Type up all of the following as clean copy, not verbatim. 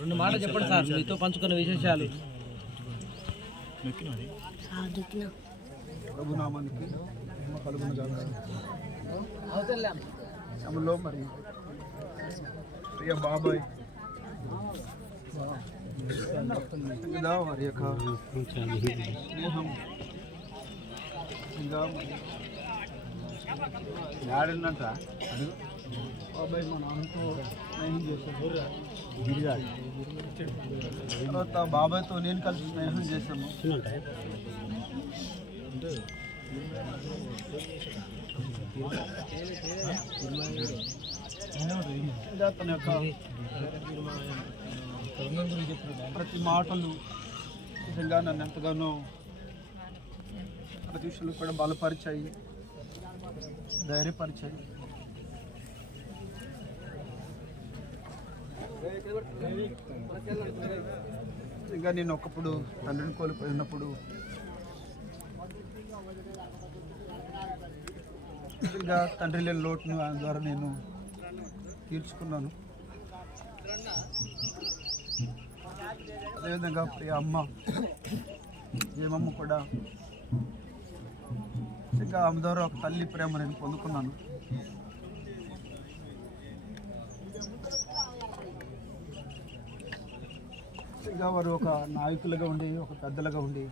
రెండు మాటలు చెప్పండి సార్, మీతో పంచుకున్న విశేషాలు. ప్రభునామానికి కలుగును గాక. అమలో మరి ప్రియ బాబాయ్ వారి యొక్క స్నేహం ఇంకా ఆడిందంట బాబాయ్ మా నాన్నతో స్నేహం చేశాను. తర్వాత బాబాయ్తో నేను కలిసి స్నేహం చేశాము. తన యొక్క ప్రతి మాటలు నిజంగా నన్ను ఎంతగానో ప్రతి విషయంలో కూడా బలపరిచాయి, ధైర్యపరిచాయి. ఇంకా నేను ఒకప్పుడు తండ్రిని కోల్పోయినప్పుడు ఇంకా తండ్రి లేని లోటును ఆయన ద్వారా నేను తీర్చుకున్నాను. అదేవిధంగా ప్రియ అమ్మ ఏమమ్మ కూడా ఇంకా ఆమె ద్వారా ఒక తల్లి ప్రేమ నేను పొందుకున్నాను. ఇంకా వారు ఒక నాయకులుగా ఉండి ఒక పెద్దలుగా ఉండి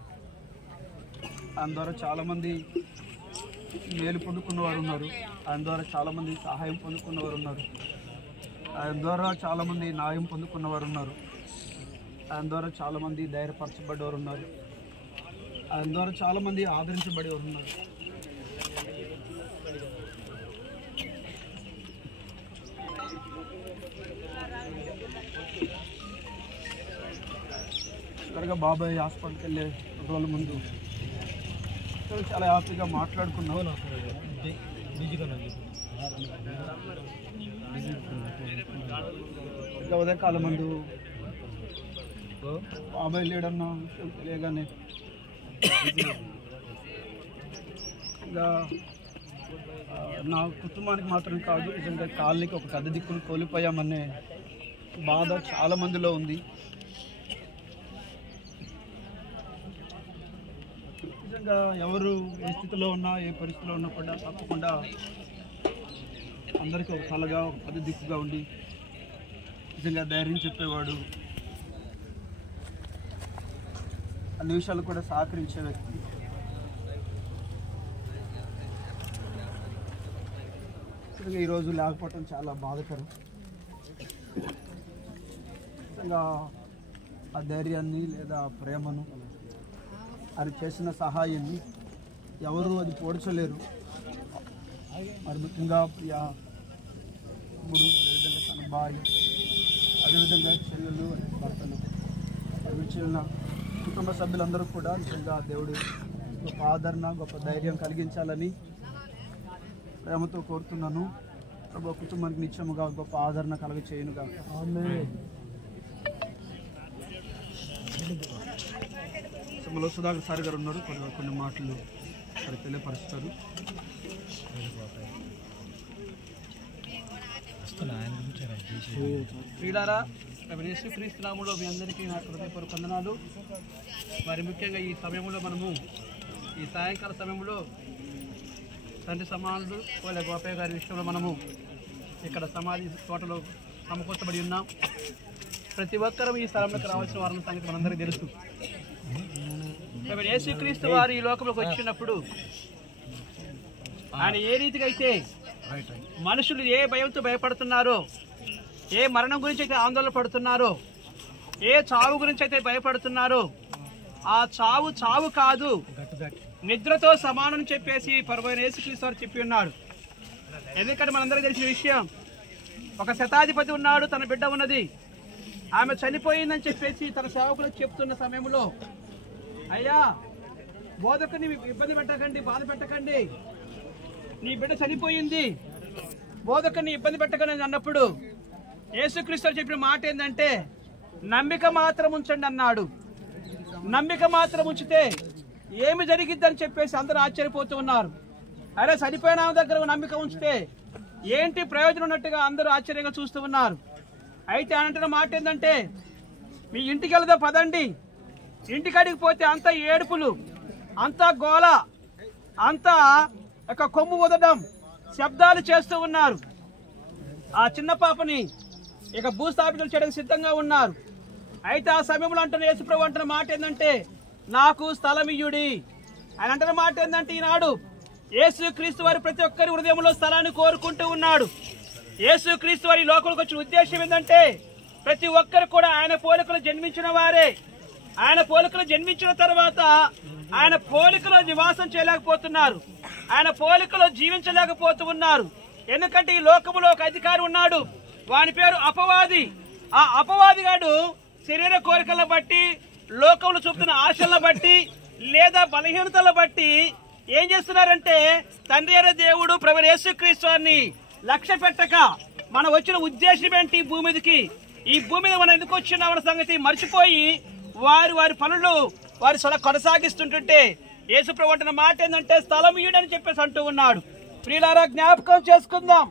ఆయన ద్వారా చాలామంది మేలు పొందుకున్నవారు ఉన్నారు. ఆయన ద్వారా చాలామంది సహాయం పొందుకున్నవారు ఉన్నారు. ఆయన ద్వారా చాలామంది న్యాయం పొందుకున్నవారు ఉన్నారు. ఆయన ద్వారా చాలామంది ధైర్యపరచబడేవారు ఉన్నారు. ఆయన ద్వారా చాలామంది ఆదరించబడేవారు ఉన్నారు. త్వరగా బాబాయ్ హాస్పిటల్కి వెళ్ళే రోజుల ముందు చాలా హ్యాపీగా మాట్లాడుకున్నాం. ఇంకా ఉదయకాలం ముందు బాబాయ్ లేడన్న విషయం తెలియగానే ఇంకా నా కుటుంబానికి మాత్రం కాదు, నిజంగా కాలనీకి ఒక పెద్ద దిక్కును కోల్పోయామనే బాధ చాలా మందిలో ఉంది. నిజంగా ఎవరు ఏ స్థితిలో ఉన్నా ఏ పరిస్థితిలో ఉన్నా కూడా తప్పకుండా అందరికీ ఒక కలగా ఒక పెద్ద దిక్కుగా ఉండి నిజంగా ధైర్యం చెప్పేవాడు, అన్ని విషయాలు కూడా సహకరించే వ్యక్తి. ఈరోజు లేకపోవటం చాలా బాధాకరం. నిజంగా ఆ ధైర్యాన్ని లేదా ప్రేమను అది చేసిన సహాయాన్ని ఎవరు అది పోడ్చలేరు. మరి ముఖ్యంగా ప్రియా తమ్ముడు, అదేవిధంగా తన భార్య, అదేవిధంగా చెల్లెలు, భర్తలు, చిన్న కుటుంబ సభ్యులందరూ కూడా నిజంగా దేవుడు గొప్ప ఆదరణ గొప్ప ధైర్యం కలిగించాలని ప్రేమతో కోరుతున్నాను. ప్రభు కుటుంబానికి నిత్యముగా గొప్ప ఆదరణ కలగ చేయునుగా. సమలో సుధాకర్ సార్ గారు ఉన్నారు, కొన్ని మాటలు మరి తెలియపరుస్తారు. ప్రియులారా, యేసుక్రీస్తు నామములో మీ అందరికీ నా హృదయపూర్వక వందనాలు. మరి ముఖ్యంగా ఈ సమయంలో మనము ఈ సాయంకాల సమయంలో తండ్రి సమానులు కోలె గోపయ్య గారి విషయంలో మనము ఇక్కడ సమాధి తోటలో సమకూర్చబడి ఉన్నాం. ప్రతి ఒక్కరూ ఈ స్థలంలోకి రావాల్సిన వారిని సంగతి మనందరికీ తెలుసు. యేసుక్రీస్తు వారు ఈ లోకంలోకి వచ్చినప్పుడు ఆయన ఏ రీతిగా అయితే మనుషులు ఏ భయంతో భయపడుతున్నారో, ఏ మరణం గురించి అయితే ఆందోళన పడుతున్నారో, ఏ చావు గురించి అయితే భయపడుతున్నారో, ఆ చావు చావు కాదు, నిద్రతో సమానం చెప్పేసి ప్రభువైన యేసుక్రీస్తు వారు చెప్పి ఉన్నాడు. ఎందుకంటే మనందరికీ తెలిసిన విషయం, ఒక శతాధిపతి ఉన్నాడు, తన బిడ్డ ఉన్నది, ఆమె చనిపోయిందని చెప్పేసి తన సేవకులకు చెప్తున్న సమయంలో, అయ్యా బోధకుని ఇబ్బంది పెట్టకండి, బాధ పెట్టకండి, నీ బిడ్డ చనిపోయింది, బోధకుని ఇబ్బంది పెట్టకండి అన్నప్పుడు యేసుక్రీస్తు చెప్పిన మాట ఏంటంటే, నమ్మిక మాత్రం ఉంచండి అన్నాడు. నమ్మిక మాత్రం ఉంచితే ఏమి జరిగిద్దని చెప్పేసి అందరూ ఆశ్చర్యపోతూ ఉన్నారు. అరే చనిపోయిన దగ్గర నమ్మిక ఉంచితే ఏంటి ప్రయోజనం ఉన్నట్టుగా అందరూ ఆశ్చర్యంగా చూస్తూ ఉన్నారు. అయితే అంటున్న మాట ఏంటంటే, మీ ఇంటికి వెళ్దా పదండి. ఇంటికాడికి పోతే అంతా ఏడుపులు, అంతా గోల, అంతా ఒక కొమ్ము వదడం, శబ్దాలు చేస్తూ ఉన్నారు. ఆ చిన్న పాపని ఇక భూస్థాపితం చేయడానికి సిద్ధంగా ఉన్నారు. అయితే ఆ సమయంలో అంటున్న యేసుప్రభు అంటున్న మాట ఏంటంటే, నాకు స్థలం ఇయ్యుడి. ఆయన అంటున్న మాట ఏంటంటే, ఈనాడు యేసుక్రీస్తు వారి ప్రతి ఒక్కరి హృదయంలో స్థలాన్ని కోరుకుంటూ ఉన్నాడు. యేసుక్రీస్తు వారి లోకంలోకి వచ్చిన ఉద్దేశం ఏంటంటే, ప్రతి ఒక్కరు కూడా ఆయన పోలికలు జన్మించిన వారే. ఆయన పోలికలు జన్మించిన తర్వాత ఆయన పోలికలో నివాసం చేయలేకపోతున్నారు, ఆయన పోలికలో జీవించలేకపోతూ ఉన్నారు. ఎందుకంటే ఈ లోకములో ఒక అధికారి ఉన్నాడు, వాని పేరు అపవాది. ఆ అపవాది గాడు శరీర కోరికలను బట్టి, లోకంలో చూపుతున్న ఆశలను బట్టి, లేదా బలహీనతలను బట్టి ఏం చేస్తున్నారంటే, తండ్రి అయిన దేవుడు ప్రభు యేసుక్రీస్తు వారిని లక్ష్య పెట్టక, మనం వచ్చిన ఉద్దేశం ఏంటి, భూమి మీదకి, ఈ భూమి మీద మనం ఎందుకు వచ్చినామన్న సంగతి మర్చిపోయి వారి పనులు వారి కొనసాగిస్తుంటుంటే, యేసుప్రభు అంటున్న మాట ఏంటంటే, స్థలం ఇయ్యడని చెప్పేసి అంటూ ఉన్నాడు. ప్రియులారా, జ్ఞాపకం చేసుకుందాం.